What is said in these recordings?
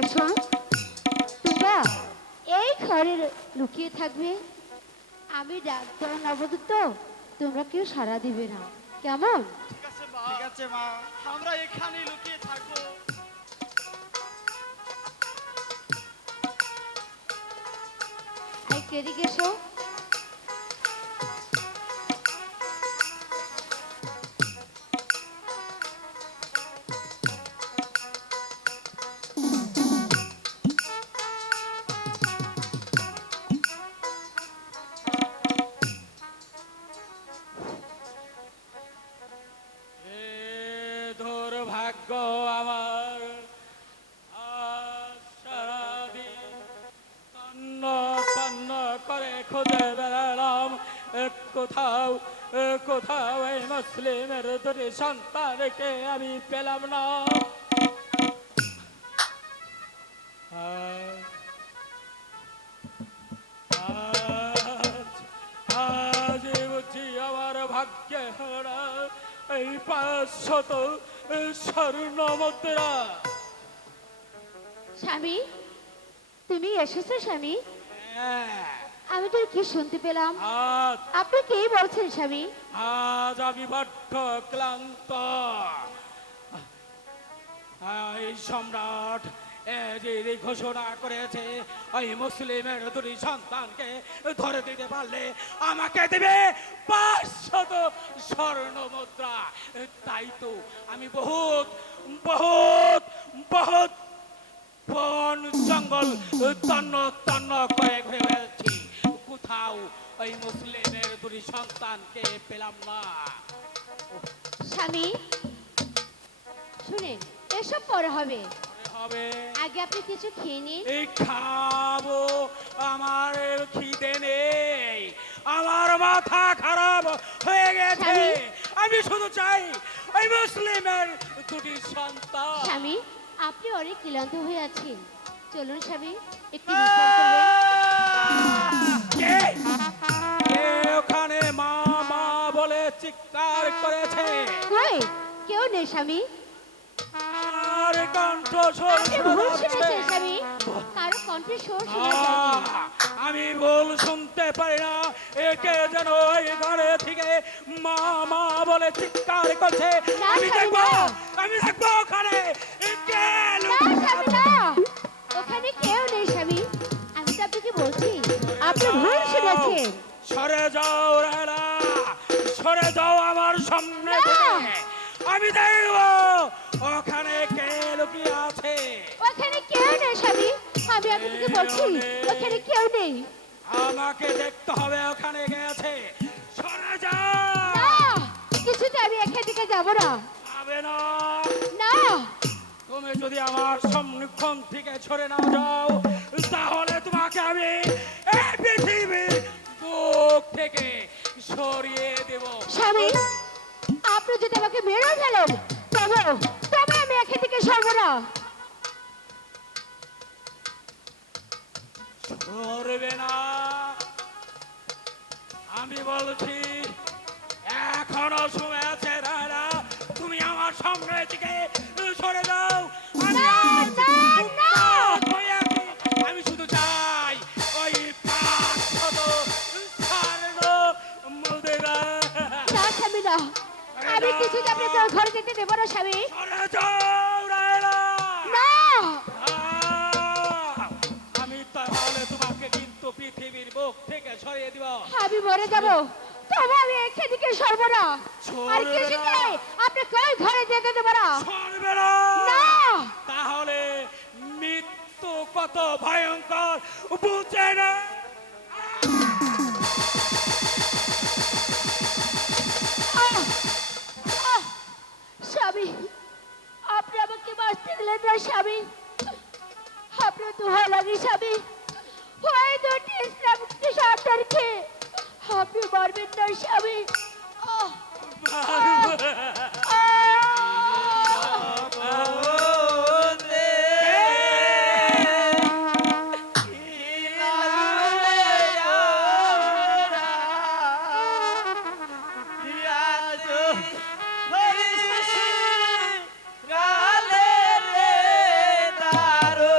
এসো, তোমরা এই ঘরে লুকিয়ে থাকবে। আমি ডাক দেওয়া নবদূত তো, তোমরা কেউ সাড়া দিবে না, কেমন? ঠিক আছে মা, ঠিক আছে মা, আমরা এখানেই লুকিয়ে থাকবো। এই এদিকে এসো। দুর্ভাগ্য আমার, আজ সারাদিন তন্ন তন্ন করে খুঁজে বেড়ালাম, কোথাও কোথাও এই মুসলিমের দুটি সন্তানকে আমি পেলাম না। আজ বুঝি আমার ভাগ্যে হারা এই 500 স্বর্ণ মুদ্রা। স্বামী, তুমি এসেছো স্বামী? হ্যাঁ, আমি তো কি শুনতে পেলাম? আজ আপনি কি বলছেন স্বামী? আজ আমি বড্ড ক্লান্ত। এই সম্রাট যে ঘোষণা করেছে ওই মুসলিমের দুটি সন্তানকে ধরে দিতে পারলে আমাকে দেবে 500 স্বর্ণ মুদ্রা। তাই তো আমি বহুত বহুত বহুত বন জঙ্গল তন্ন তন্ন করে ঘুরে বেড়াচ্ছি, কোথাও ওই মুসলিমের দুটি সন্তানকে পেলাম না। স্বামী শুনেন, এসব পরে হবে, হবে আগে আপনি কিছু খেয়ে নিন। এই খাবো, আমার খিদে নেই, আমার মাথা খারাপ হয়ে গেছে। স্বামী? আমি শুধু চাই ওই মুসলিমের দুটি সন্তান। স্বামী, আপনি অনেক ক্লান্ত হয়ে আছেন, চলুন স্বামী একটু বিশ্রাম করবেন। কে? কে ওখানে মা মা বলে চিৎকার করেছে? কই, কেউ নেই স্বামী। আর কণ্ঠ আপনি ভুল শুনছে। শুনেছেন স্বামী, কারো কণ্ঠে সুর শোনা যায়নি। আমি ভুল শুনতে পারি না, একে যেন এই ঘরে থেকে মা মা বলে চিৎকার করছে। না, আমি স্বামী, দেখবো, না। আমি দেখবো ওখানে কে না লুকিয়ে স্বামী, আছে। না, ওখানে কেউ নেই স্বামী, আমি তো আপনাকে বলছি আপনি ভুল শুনেছেন। সরে যাও রায়লা, সরে যাও আমার সামনে না। থেকে। আমি দেখবো ওখানে কে লুকিয়ে আছে। ওখানে কেউ নেই স্বামী, আমি আপনাকে বলছি ওখানে কেউ নেই। আমাকে দেখতে হবে ওখানে গেছে। সরে না, যাও। কিছুতে আমি এখান থেকে যাব না। হবে না, না, তুমি যদি আমার সম্মুখন থেকে সরে না যাও, তাহলে তোমাকে আমি এই পৃথিবীর বুক থেকে সরিয়ে দেব। স্বামী, আপনি যদি আমাকে মেরে ফেলেন তবে তবে আমি এখান থেকে সরব না। সরবে না, আমি বলছি এখনো সময় আছে রায়লা, তুমি আমার সামনে থেকে সরে যাও। আমি না, আজ না, না। হয়ে আছি। আমি শুধু চাই ওই 500 স্বর্ণ মুদ্রা। না স্বামী, না, আমি কিছুতে আপনাকে ওই ঘরে যেতে দেবো না স্বামী। সরে যাও রায়লা। না, আমি তাহলে তোমাকে কিন্তু পৃথিবীর বুক থেকে সরিয়ে দিব। আমি মরে যাব তবে আমি এখান থেকে সরব না। আর সরবে কিছুতে না। আপনাকে ওই ঘরে যেতে দেবো না। সরবে না। না, তাহলে মৃত্যু কত ভয়ঙ্কর বুঝে না। আহ! আহ! স্বামী, আপনি আমাকে বাঁচতে দিলেন না স্বামী, আপনার দোহাই লাগে স্বামী, ওই দুটি ইসলামিক সন্তানকে আপনি মারবেন না স্বামী। আহ! গালে রে দারো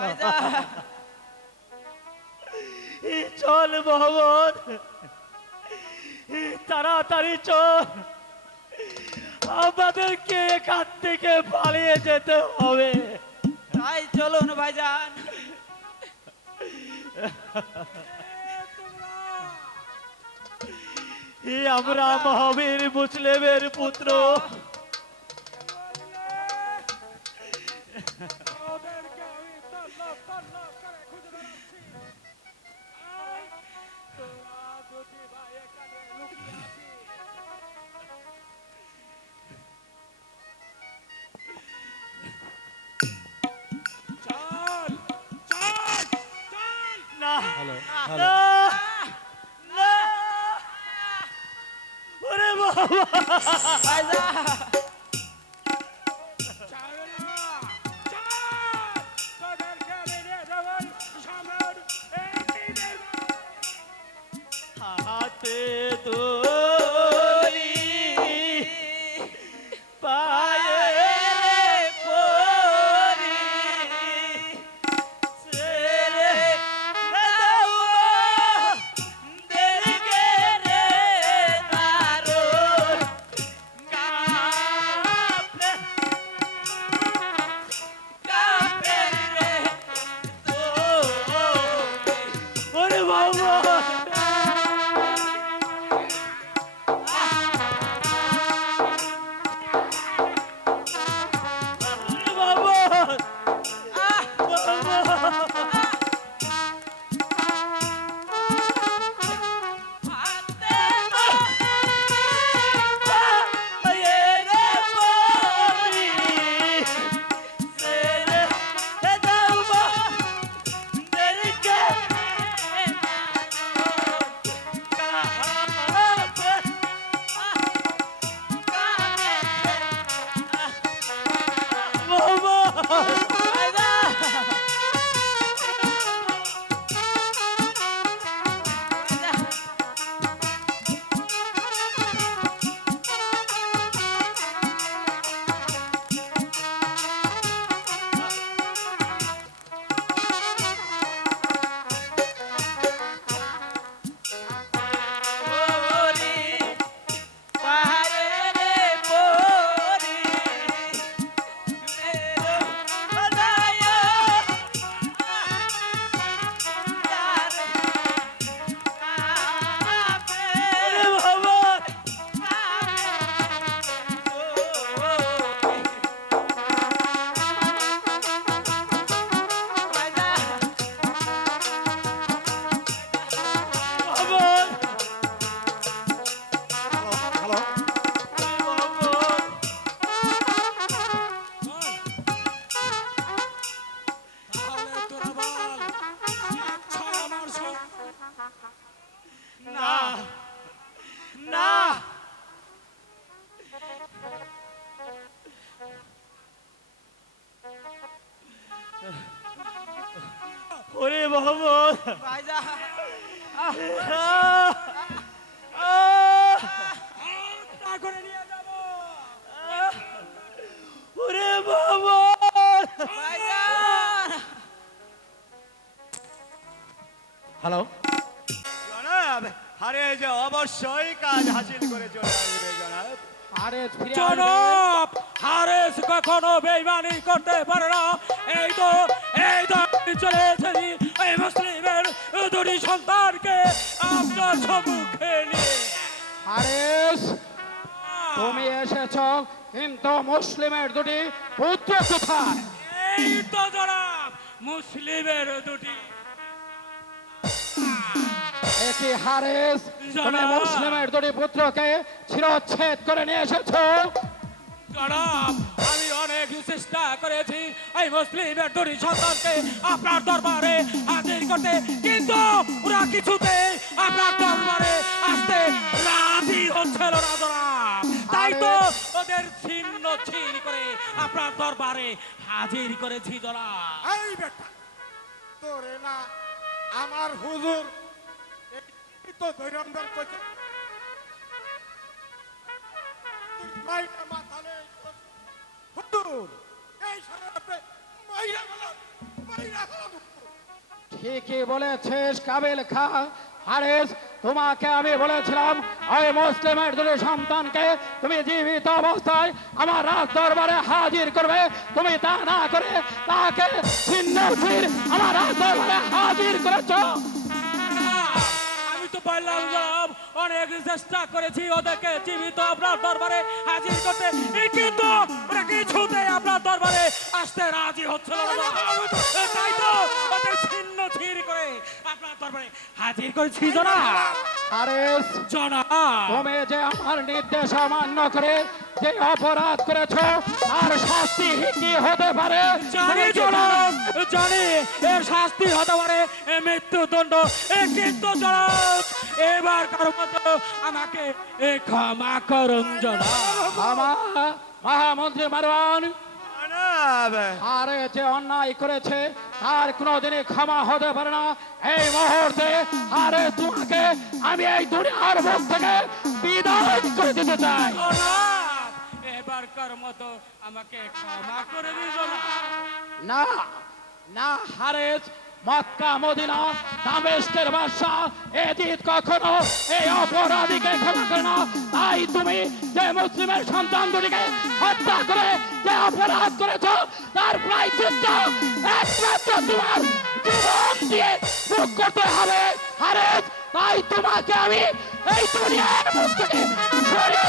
ভাইজান চল মোহাম্মদ, তাড়াতাড়ি চল, আমাদেরকে এখান থেকে পালিয়ে যেতে হবে। তাই চলুন ভাইজান। আমরা মহাবীর মুসলিমের পুত্র, ওদেরকে আমি তল্লাশ তল্লাশ করে খুঁজে বেড়াচ্ছি। আয়, তোরা দুটি ভাই এখানে লুকিয়ে আছিস। চল চল চল। না না না, ওরে বাবা, ভাইজান চল না, চল। তোদেরকে আমি নিয়ে যাবো সামনের এই তীরের হাতে দড়ি, পায়ে পরি, ছেড়ে দাও আমাদেরকে রে দারুণ কাফের, কাফের রে ওরে বাবা, তাহলে তোরা বল, ইচ্ছা আমার সব না না, ওরে মোহাম্মদ, ভাইজান তা করে নিয়ে যাবো। ওরে মোহাম্মদ। ভাইজান হ্যালো, জনাব, হারে যে অবশ্যই কাজ হাসিল করে চলে আসবে জনাব। জনাব, হারেস কখনো বেইমানি করতে পারে না। এই তো আমি চলে এসেছি এই মুসলিমের দুটি সন্তানকে আপনার সম্মুখে নিয়ে। হারেস, তুমি এসেছ, কিন্তু মুসলিমের দুটি পুত্র কোথায়? এই তো জনাব, মুসলিমের দুটি। একি হারেস, তুমি জনাব। মুসলিমের দুটি পুত্রকে শিরচ্ছেদ করে নিয়ে এসেছ। জনাব, আমি অনেক চেষ্টা করেছি এই মুসলিমের দুটি সন্তানকে আপনার দরবারে হাজির করতে, কিন্তু ওরা কিছুতে আপনার দরবারে আসতে রাজি হচ্ছিল না জনাব। তাই তো ওদের ছিন্ন ছিন্ন করে আপনার দরবারে হাজির করেছি জনাব। এই বেটা, তোরে না আমার হুজুর এই তো দৈরন্দর কইছে তুই মাইরা মাথা নেই হুজুর, এই সারা মাইরা গেল উপায় না হলো। ঠিকই বলেছিস কাবিল খা হারেস, তোমাকে আমি বলেছিলাম ওই মুসলিমের দুটি সন্তানকে তুমি জীবিত অবস্থায় আমার রাজ দরবারে হাজির করবে, তুমি তা না করে তাকে ছিন্ন ফির আমার রাজ দরবারে হাজির করেছো। আমি তো পারলাম জনাব, অনেক চেষ্টা করেছি ওদেরকে জীবিত আপনার দরবারে হাজির করতে, কিন্তু ওরা কিছুতেই আপনার দরবারে আসতে রাজি হচ্ছিল না জনাব। তাই তো ওদের ছিন্ন ছির করে আপনার দরবারে হাজির করেছি জনাব। হারেস, জনাব তুমি যে আমার নির্দেশ অমান্য করে যে অপরাধ করেছো তার শাস্তি কি হতে পারে? জানি জনাব, জানি এর শাস্তি হতে পারে মৃত্যুদণ্ড, কিন্তু জনাব এবারকার মতো আমাকে ক্ষমা করুন জনাব। আমার মহামন্ত্রী মারওয়ান জনাব আরে যে অন্যায় করেছে তার কোনোদিনই ক্ষমা হতে পারে না। এই মুহূর্তে আরে তোমাকে আমি এই দুনিয়ার মুখ থেকে বিদায় করে দিতে চাই। জনাব এবারকার মতো আমাকে ক্ষমা করে দিন জনাব। না না হারেস, মক্কা মদিনা দামেস্কের বাদশা এজিদ কখনো এই অপরাধীকে ক্ষমা করে না। তাই তুমি যে মুসলিমের সন্তান দুটিকে হত্যা করে যে অপরাধ করেছ তার প্রায়শ্চিত্ত একমাত্র তোমার জীবন দিয়ে ভোগ করতে হবে হারেস। তাই তোমাকে আমি এই দুনিয়ার মুখ থেকে সরিয়ে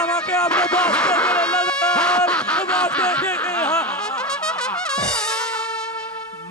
আমাকে আপনি বাঁচতে দিলেন না জনাব, বাঁচতে দিলেন।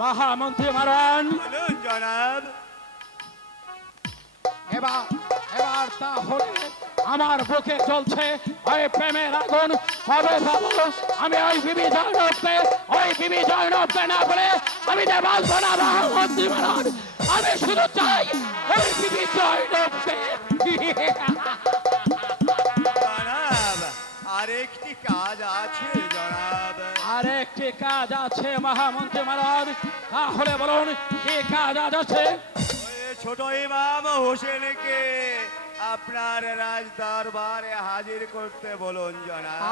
মহামন্ত্রী মারান বলুন জনাব। এবার এবার তাহলে আমার বুকে চলছে ওই প্রেমের আগুন, কবে পাবো আমি ওই বিবি জয়নবকে? ওই বিবি জয়নবকে না বলে আমি যে বাঁচবো না মহামন্ত্রী মারান। আমি শুধু চাই ওই বিবি জয়নবকে। জনাব আরেকটি কাজ আছে জনাব। আরেকটি কাজ আছে মহামন্ত্রী মারান, তাহলে বলুন কি কাজ আছে? ওই ছোট ইমাম হোসেনকে আপনার রাজ দরবারে হাজির করতে বলুন জনাব।